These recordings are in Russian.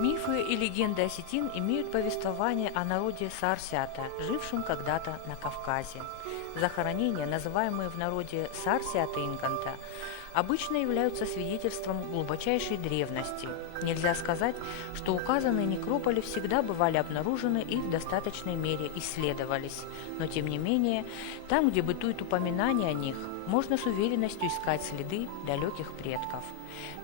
Мифы и легенды осетин имеют повествование о народе Саарсята, жившем когда-то на Кавказе. Захоронения, называемые в народе Саарсята Инганта, обычно являются свидетельством глубочайшей древности. Нельзя сказать, что указанные некрополи всегда бывали обнаружены и в достаточной мере исследовались, но тем не менее, там, где бытует упоминание о них, можно с уверенностью искать следы далеких предков.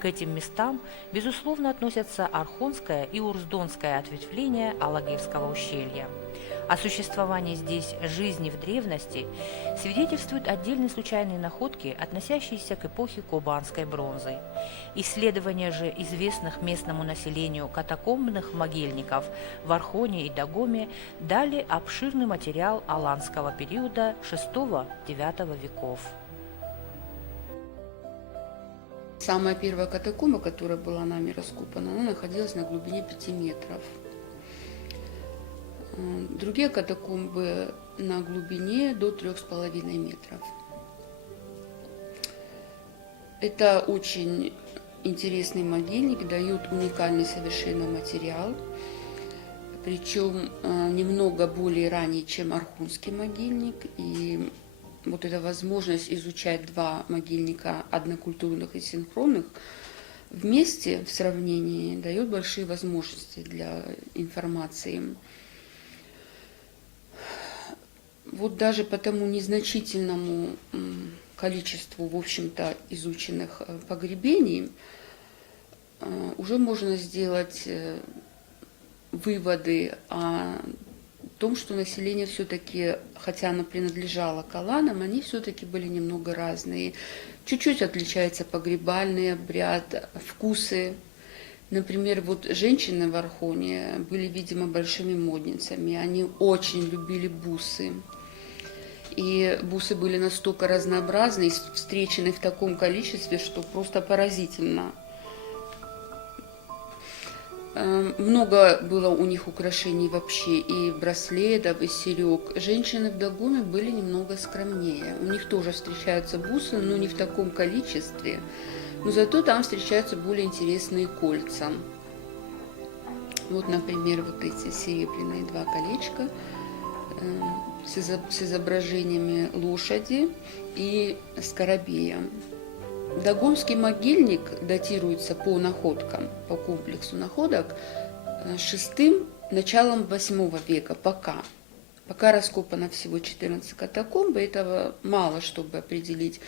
К этим местам, безусловно, относятся Архонское и Урздонское ответвления Алагирского ущелья. О существовании здесь жизни в древности свидетельствуют отдельные случайные находки, относящиеся к эпохе Кубанской бронзы. Исследования же известных местному населению катакомбных могильников в Архоне и Дагоме дали обширный материал аланского периода VI-IX веков. Самая первая катакомба, которая была нами раскопана, она находилась на глубине 5 метров. Другие катакомбы на глубине до 3,5 метров. Это очень интересный могильник, дает уникальный совершенно материал, причем немного более ранний, чем Архонский могильник. И вот эта возможность изучать два могильника однокультурных и синхронных вместе в сравнении дает большие возможности для информации. Вот даже по тому незначительному количеству, в общем-то, изученных погребений уже можно сделать выводы о том, что население все-таки, хотя оно принадлежало к аланам, они все-таки были немного разные. Чуть-чуть отличается погребальный обряд, вкусы. Например, вот женщины в Архоне были, видимо, большими модницами. Они очень любили бусы. И бусы были настолько разнообразны, встречены в таком количестве, что просто поразительно. Много было у них украшений вообще, и браслетов, и серег. Женщины в Дагоме были немного скромнее. У них тоже встречаются бусы, но не в таком количестве. Но зато там встречаются более интересные кольца. Вот, например, вот эти серебряные 2 колечка с изображениями лошади и скоробея. Дагомский могильник датируется по находкам, по комплексу находок, началом 8 века, пока. Пока раскопано всего 14 катакомб, этого мало, чтобы определить.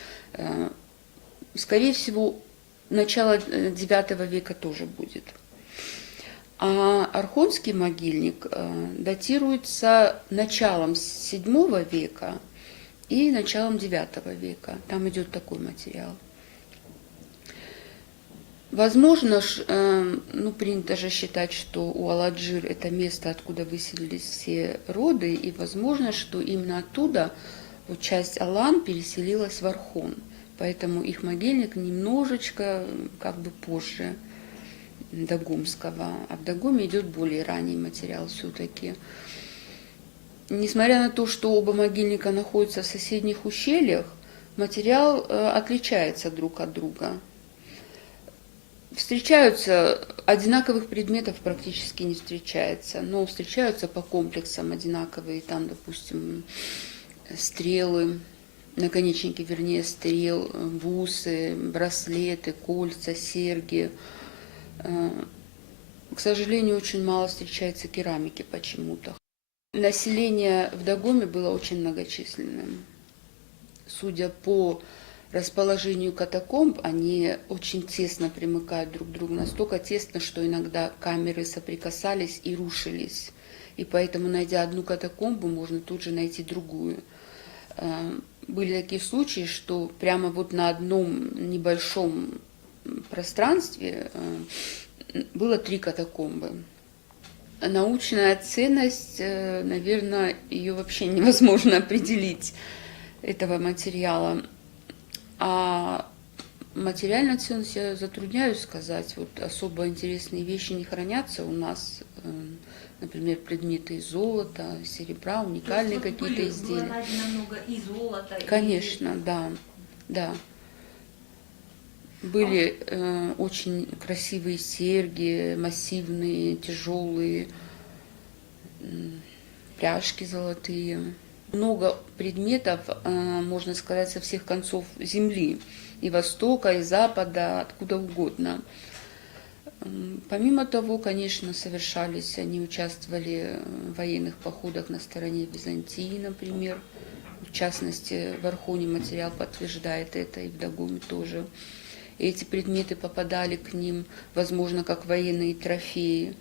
Скорее всего, начало 9 века тоже будет. А Архонский могильник датируется началом 7 века и началом 9 века. Там идет такой материал. Возможно, принято же считать, что у Аладжир это место, откуда выселились все роды, и возможно, что именно оттуда вот часть алан переселилась в Архон. Поэтому их могильник немножечко как бы позже Дагомского, а в Дагоме идет более ранний материал все-таки. Несмотря на то, что оба могильника находятся в соседних ущельях, материал отличается друг от друга. Встречаются, одинаковых предметов практически не встречается, но встречаются по комплексам одинаковые, там, допустим, стрелы, наконечники, вернее, стрел, бусы, браслеты, кольца, серьги. К сожалению, очень мало встречается керамики почему-то. Население в Дагоме было очень многочисленным. Судя по расположению катакомб, они очень тесно примыкают друг к другу, настолько тесно, что иногда камеры соприкасались и рушились. И поэтому, найдя одну катакомбу, можно тут же найти другую. Были такие случаи, что прямо вот на одном небольшом пространстве было 3 катакомбы. Научная ценность, наверное, ее вообще невозможно определить, этого материала. А материальную ценность я затрудняюсь сказать. Вот особо интересные вещи не хранятся у нас. Например, предметы из золота, серебра, уникальные какие-то изделия. Было найдено много и золота. Конечно, да. Были очень красивые серьги, массивные, тяжелые, пряжки золотые. Много предметов, можно сказать, со всех концов земли, и востока, и запада, откуда угодно. Помимо того, конечно, совершались, они участвовали в военных походах на стороне Византии, например. В частности, в Архоне материал подтверждает это, и в Дагоме тоже. И эти предметы попадали к ним, возможно, как военные трофеи.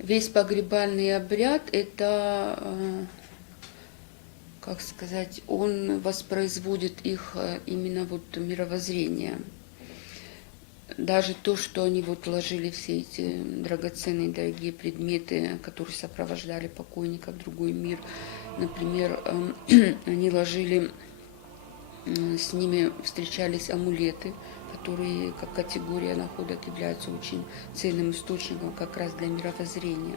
Весь погребальный обряд – это, как сказать, он воспроизводит их именно вот мировоззрение. Даже то, что они вот ложили все эти драгоценные, дорогие предметы, которые сопровождали покойника в другой мир. Например, они ложили, с ними встречались амулеты, которые как категория находок являются очень ценным источником как раз для мировоззрения,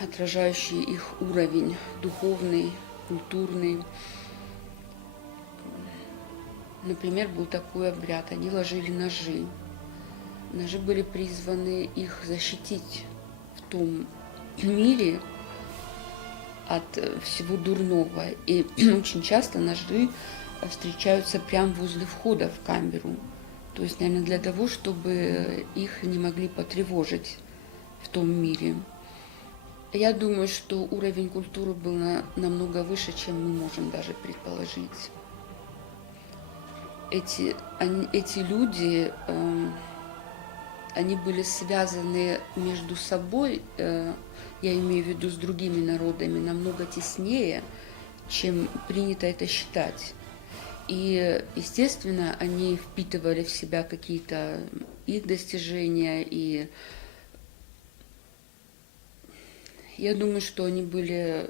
отражающие их уровень духовный, культурный. Например, был такой обряд. Они ложили ножи. Ножи были призваны их защитить в том мире от всего дурного. И очень часто ножи встречаются прямо возле входа в камеру. То есть, наверное, для того, чтобы их не могли потревожить в том мире. Я думаю, что уровень культуры был намного выше, чем мы можем даже предположить. Эти люди, они были связаны между собой, я имею в виду с другими народами, намного теснее, чем принято это считать. И, естественно, они впитывали в себя какие-то их достижения, и я думаю, что они были,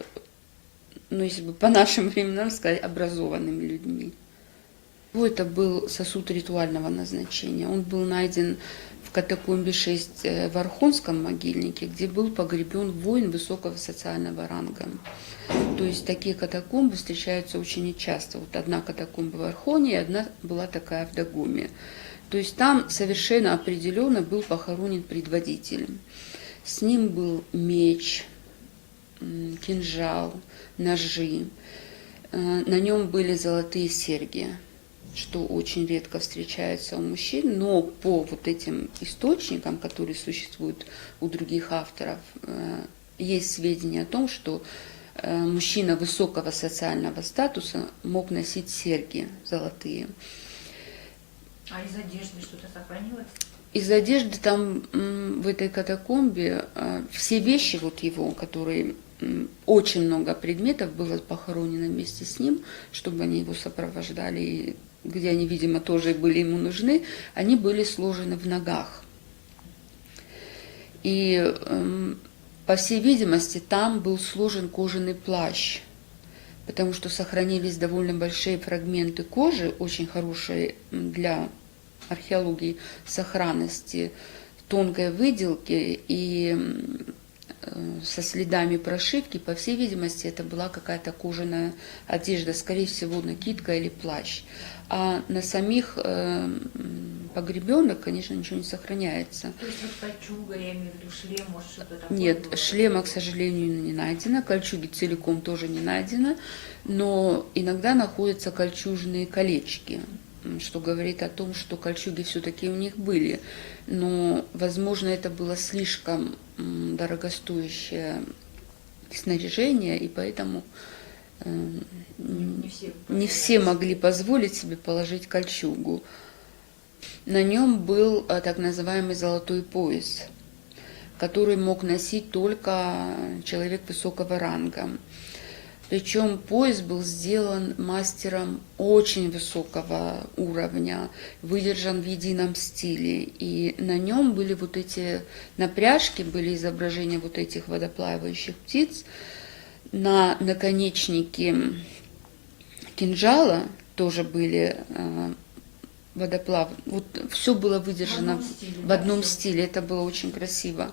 ну, если бы по нашим временам сказать, образованными людьми. Это был сосуд ритуального назначения. Он был найден в катакомбе 6 в Архонском могильнике, где был погребен воин высокого социального ранга. То есть такие катакомбы встречаются очень нечасто. Вот одна катакомба в Архоне, и одна была такая в Дагоме. То есть там совершенно определенно был похоронен предводитель. С ним был меч, кинжал, ножи. На нем были золотые серьги, что очень редко встречается у мужчин, но по вот этим источникам, которые существуют у других авторов, есть сведения о том, что мужчина высокого социального статуса мог носить серьги золотые. А из одежды что-то сохранилось? Из одежды там в этой катакомбе все вещи вот его, которые очень много предметов было похоронено вместе с ним, чтобы они его сопровождали, и где они, видимо, тоже были ему нужны, они были сложены в ногах. И, по всей видимости, там был сложен кожаный плащ, потому что сохранились довольно большие фрагменты кожи, очень хорошие для археологии сохранности, тонкой выделки и со следами прошивки. По всей видимости, это была какая-то кожаная одежда, скорее всего, накидка или плащ. А на самих погребенных, конечно, ничего не сохраняется. То есть вот кольчуга, я имею в виду шлем, может что-то такое? Нет, было? шлема, к сожалению, не найдено, кольчуги целиком тоже не найдено, но иногда находятся кольчужные колечки, что говорит о том, что кольчуги все-таки у них были. Но, возможно, это было слишком дорогостоящее снаряжение, и поэтому не все могли позволить себе положить кольчугу. На нем был так называемый золотой пояс, который мог носить только человек высокого ранга. Причем пояс был сделан мастером очень высокого уровня, выдержан в едином стиле. И на нем были вот эти, на пряжке были изображения вот этих водоплавающих птиц. На наконечнике кинжала тоже были водоплав. Вот все было выдержано в одном стиле. Это было очень красиво.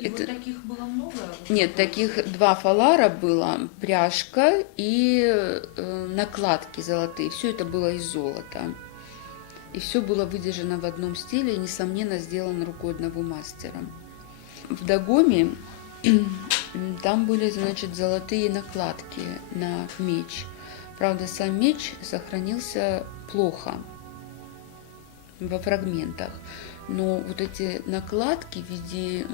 И вот таких было много? Нет, таких 2 фалара было, пряжка и накладки золотые. Все это было из золота. И все было выдержано в одном стиле и, несомненно, сделано рукой одного мастера. В Дагоме там были, значит, золотые накладки на меч. Правда, сам меч сохранился плохо во фрагментах. Но вот эти накладки в виде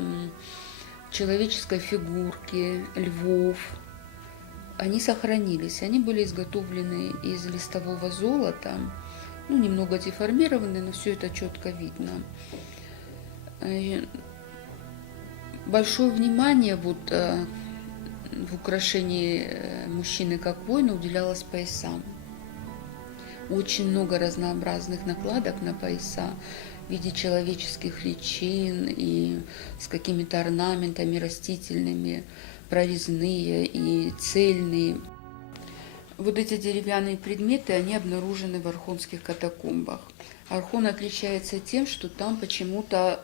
человеческой фигурки, львов, они сохранились. Они были изготовлены из листового золота, ну, немного деформированы, но все это четко видно. Большое внимание вот в украшении мужчины как воина уделялось поясам. Очень много разнообразных накладок на пояса в виде человеческих личин и с какими-то орнаментами растительными, прорезные и цельные. Вот эти деревянные предметы, они обнаружены в Архонских катакомбах. Архон отличается тем, что там почему-то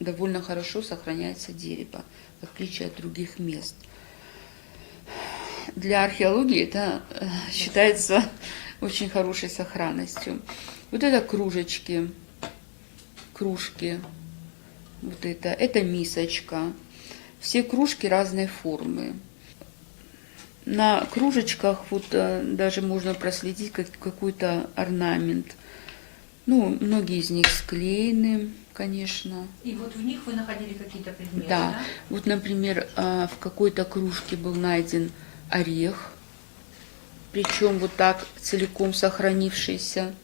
довольно хорошо сохраняется дерево, в отличие от других мест. Для археологии это считается очень хорошей сохранностью. Вот это кружечки, кружки, вот это мисочка. Все кружки разной формы. На кружечках вот даже можно проследить какой-то орнамент. Ну, многие из них склеены, конечно. И вот в них вы находили какие-то предметы, Да. да? Вот, например, в какой-то кружке был найден орех, причем вот так целиком сохранившийся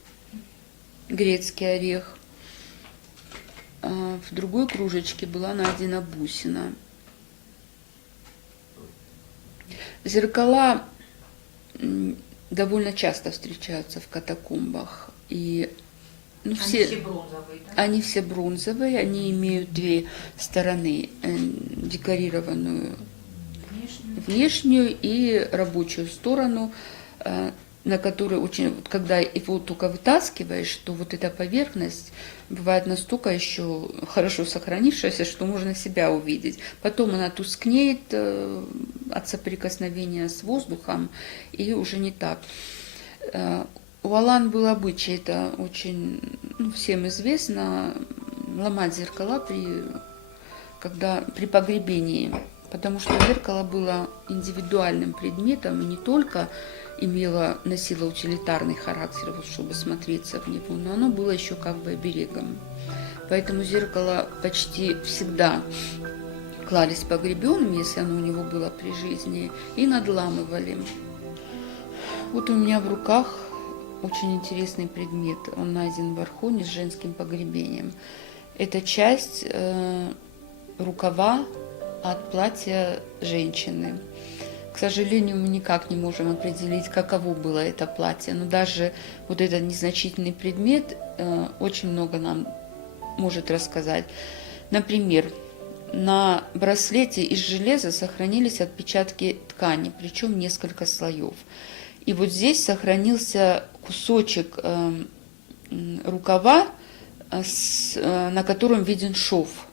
грецкий орех. В другой кружечке была найдена бусина. Зеркала довольно часто встречаются в катакомбах. И, ну, Они все бронзовые, да? Они все бронзовые, они имеют 2 стороны, декорированную внешнюю и рабочую сторону, на которой очень, когда его только вытаскиваешь, то вот эта поверхность бывает настолько еще хорошо сохранившаяся, что можно себя увидеть. Потом она тускнеет от соприкосновения с воздухом и уже не так. У Алан был обычай, это очень, ну, всем известно, ломать зеркала при погребении, потому что зеркало было индивидуальным предметом и не только носило утилитарный характер, вот, чтобы смотреться в него, но оно было еще как бы оберегом. Поэтому зеркало почти всегда клались погребенным, если оно у него было при жизни, и надламывали. Вот у меня в руках очень интересный предмет. Он найден в Архоне с женским погребением. Это часть рукава от платья женщины. К сожалению, мы никак не можем определить, каково было это платье, но даже вот этот незначительный предмет очень много нам может рассказать. Например, на браслете из железа сохранились отпечатки ткани, причем несколько слоев. И вот здесь сохранился кусочек рукава, на котором виден шов.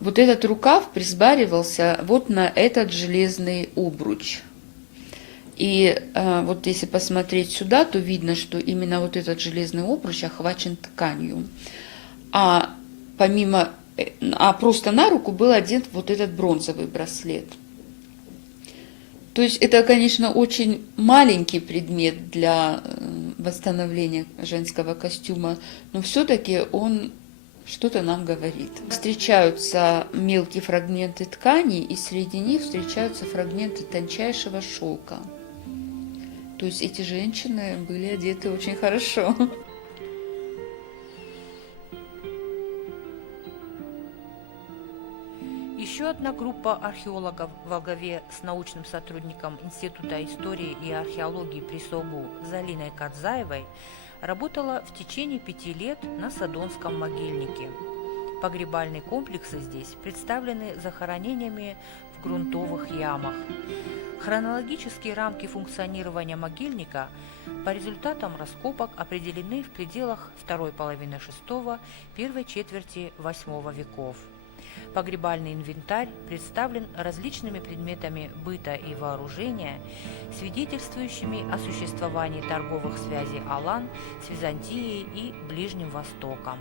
Вот этот рукав присбаривался вот на этот железный обруч. И вот если посмотреть сюда, то видно, что именно вот этот железный обруч охвачен тканью. А просто на руку был одет вот этот бронзовый браслет. То есть это, конечно, очень маленький предмет для восстановления женского костюма, но все-таки он что-то нам говорит. Встречаются мелкие фрагменты ткани, и среди них встречаются фрагменты тончайшего шелка. То есть эти женщины были одеты очень хорошо. Еще одна группа археологов во главе с научным сотрудником Института истории и археологии при СОГУ Залиной Кадзаевой работала в течение 5 лет на Содонском могильнике. Погребальные комплексы здесь представлены захоронениями в грунтовых ямах. Хронологические рамки функционирования могильника по результатам раскопок определены в пределах второй половины VI – первой четверти VIII веков. Погребальный инвентарь представлен различными предметами быта и вооружения, свидетельствующими о существовании торговых связей Алан с Византией и Ближним Востоком.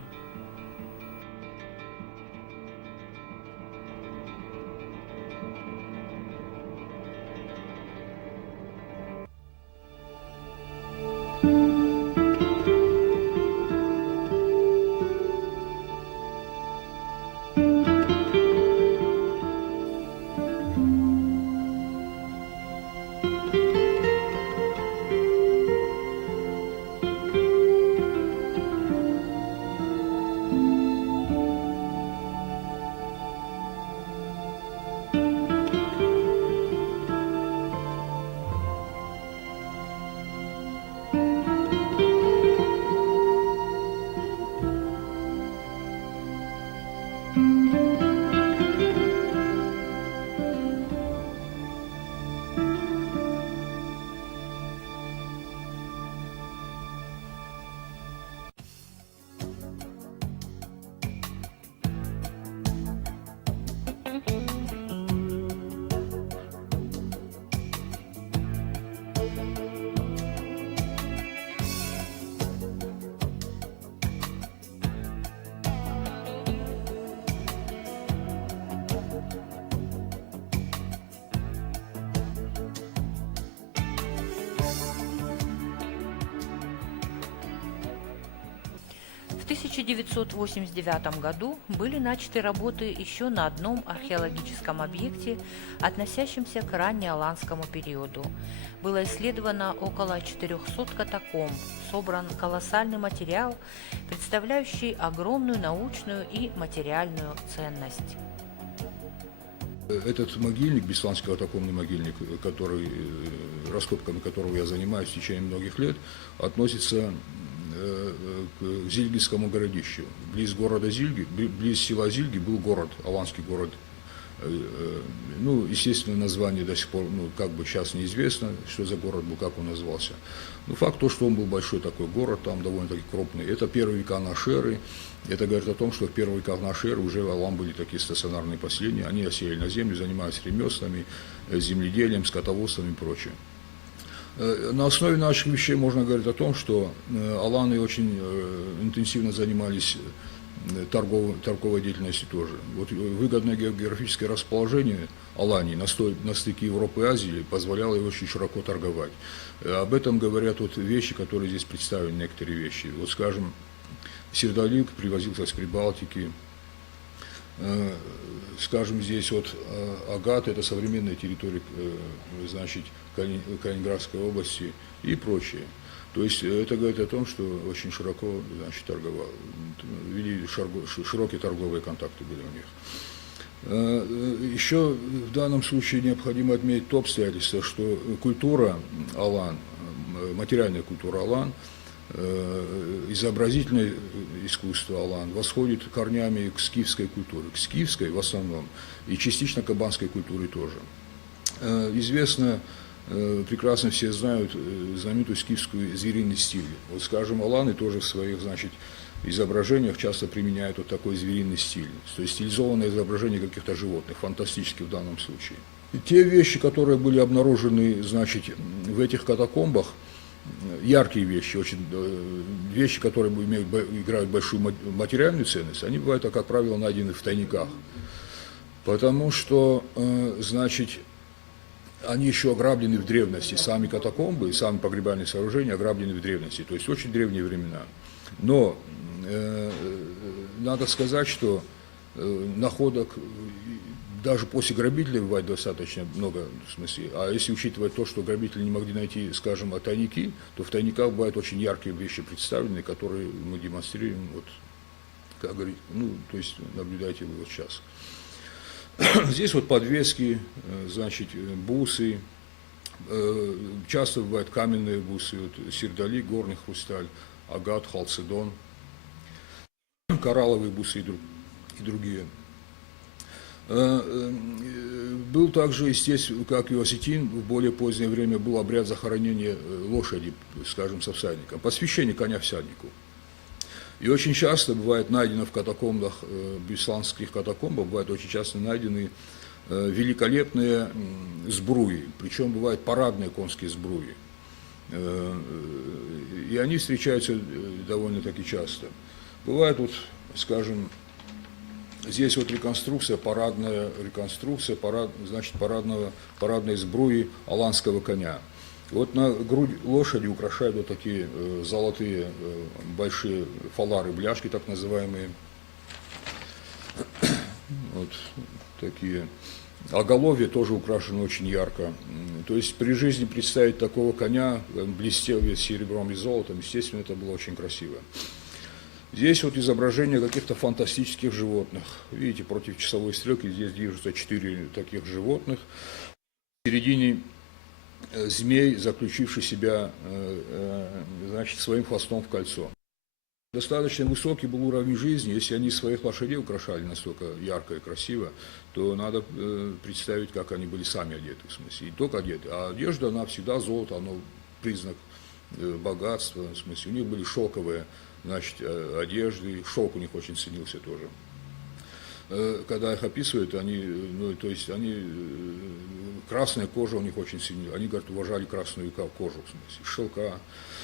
В 1989 году были начаты работы еще на одном археологическом объекте, относящемся к раннеаланскому периоду. Было исследовано около 400 катакомб, собран колоссальный материал, представляющий огромную научную и материальную ценность. Этот могильник, Бесланский катакомбный могильник, раскопками которого я занимаюсь в течение многих лет, относится к Зильгинскому городищу. Близ города Зильги, близ села Зильги был город, аланский город. Ну, естественно, название до сих пор, как бы сейчас неизвестно, что за город был, как он назывался. Но факт то, что он был большой такой город, там довольно-таки крупный. Это первые века нашей эры. Это говорит о том, что в первые века нашей эры уже в Алан были такие стационарные поселения. Они осели на землю, занимались ремеслами, земледелием, скотоводством и прочее. На основе наших вещей можно говорить о том, что аланы очень интенсивно занимались торговой деятельностью тоже. Вот выгодное географическое расположение Алании на стыке Европы и Азии позволяло ей очень широко торговать. Об этом говорят вот вещи, которые здесь представлены, некоторые вещи. Вот, скажем, сердолик привозился с Прибалтики. Скажем, здесь вот Агат, это современная территория, значит, Калининградской области и прочее. То есть это говорит о том, что очень широко, значит, торговал, вели широкие торговые контакты были у них. Еще в данном случае необходимо отметить то обстоятельство, что культура Алан, материальная культура Алан, изобразительное искусство Алан восходит корнями к скифской культуре, к скифской в основном, и частично к кабанской культуре тоже. Известно, прекрасно все знают знаменитую скифскую звериный стиль. Вот, скажем, аланы тоже в своих, значит, изображениях часто применяют вот такой звериный стиль, то есть стилизованное изображение каких-то животных, фантастически в данном случае. И те вещи, которые были обнаружены, значит, в этих катакомбах, яркие вещи, очень вещи, которые играют большую материальную ценность, они бывают, как правило, найдены в тайниках, потому что, значит, они еще ограблены в древности, сами катакомбы, сами погребальные сооружения ограблены в древности, то есть очень древние времена. Но надо сказать, что находок даже после грабителей бывает достаточно много, в смысле, а если учитывать то, что грабители не могли найти, скажем, тайники, то в тайниках бывают очень яркие вещи представлены, которые мы демонстрируем, вот, как говорить, то есть наблюдайте вы вот сейчас. Здесь вот подвески, значит, бусы, часто бывают каменные бусы, вот, сердолик, горный хрусталь, агат, халцедон, коралловые бусы и другие. Был также, естественно, как и у осетин, в более позднее время был обряд захоронения лошади, скажем, со всадником, посвящение коня всаднику. И очень часто бывает найдено в катакомбах, бесланских катакомбах, бывает очень часто найдены великолепные сбруи, причем бывают парадные конские сбруи. И они встречаются довольно-таки часто. Бывает вот, скажем, здесь вот реконструкция, значит, парадной сбруи аланского коня. Вот на грудь лошади украшают вот такие золотые большие фалары, бляшки так называемые. Вот такие. Оголовье тоже украшено очень ярко. То есть при жизни представить такого коня, блестел весь серебром и золотом, естественно, это было очень красиво. Здесь вот изображение каких-то фантастических животных. Видите, против часовой стрелки здесь движутся 4 таких животных. В середине змей, заключивший себя, значит, своим хвостом в кольцо. Достаточно высокий был уровень жизни. Если они своих лошадей украшали настолько ярко и красиво, то надо представить, как они были сами одеты, в смысле, не только одеты, а одежда, она всегда золото, оно признак богатства, в смысле, у них были шелковые, значит, одежды, шелк у них очень ценился тоже. Когда их описывают, они, ну, то есть они, красная кожа у них очень ценилась, они, говорят, уважали красную кожу, в смысле, шелка.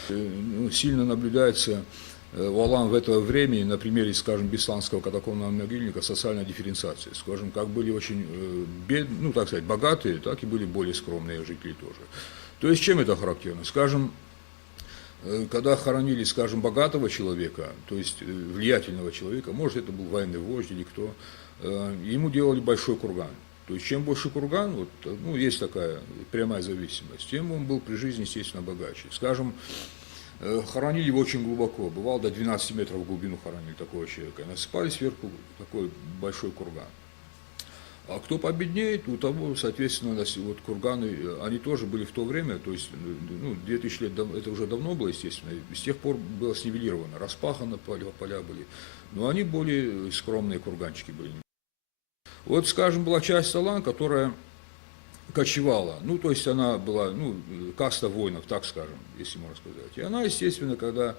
Ну, сильно наблюдается у алан в это время, на примере, скажем, бесланского катакомбного могильника, социальная дифференциация. Скажем, как были очень ну, так сказать, богатые, так и были более скромные жители тоже. То есть, чем это характерно? Скажем, когда хоронили, скажем, богатого человека, то есть влиятельного человека, может, это был военный вождь или кто, ему делали большой курган. То есть, чем больше курган, вот, ну, есть такая прямая зависимость, тем он был при жизни, естественно, богаче. Скажем, хоронили его очень глубоко, бывало до 12 метров в глубину хоронили такого человека, и насыпали сверху такой большой курган. А кто победнеет, у того, соответственно, вот курганы, они тоже были в то время, то есть, ну, 2000 лет, это уже давно было, естественно, и с тех пор было снивелировано, распахано, поля были, но они более скромные курганчики были. Вот, скажем, была часть алан, которая кочевала, ну, то есть она была, ну, каста воинов, так скажем, если можно сказать. И она, естественно, когда,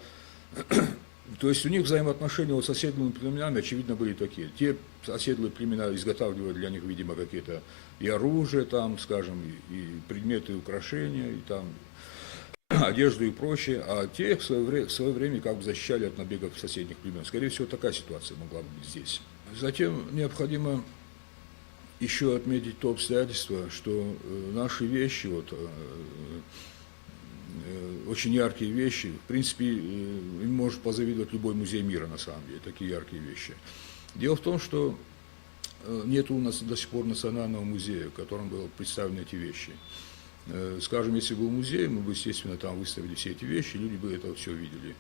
то есть у них взаимоотношения вот с соседними племенами, очевидно, были такие. Те соседние племена изготавливали для них, видимо, какие-то и оружие там, скажем, и предметы, и украшения, и там одежду и прочее, а те в свое время как бы защищали от набегов соседних племен. Скорее всего, такая ситуация могла быть здесь. Затем необходимо еще отметить то обстоятельство, что наши вещи, вот, очень яркие вещи, в принципе, им может позавидовать любой музей мира, на самом деле, такие яркие вещи. Дело в том, что нет у нас до сих пор национального музея, в котором были представлены эти вещи. Скажем, если был музей, мы бы, естественно, там выставили все эти вещи, люди бы это все видели.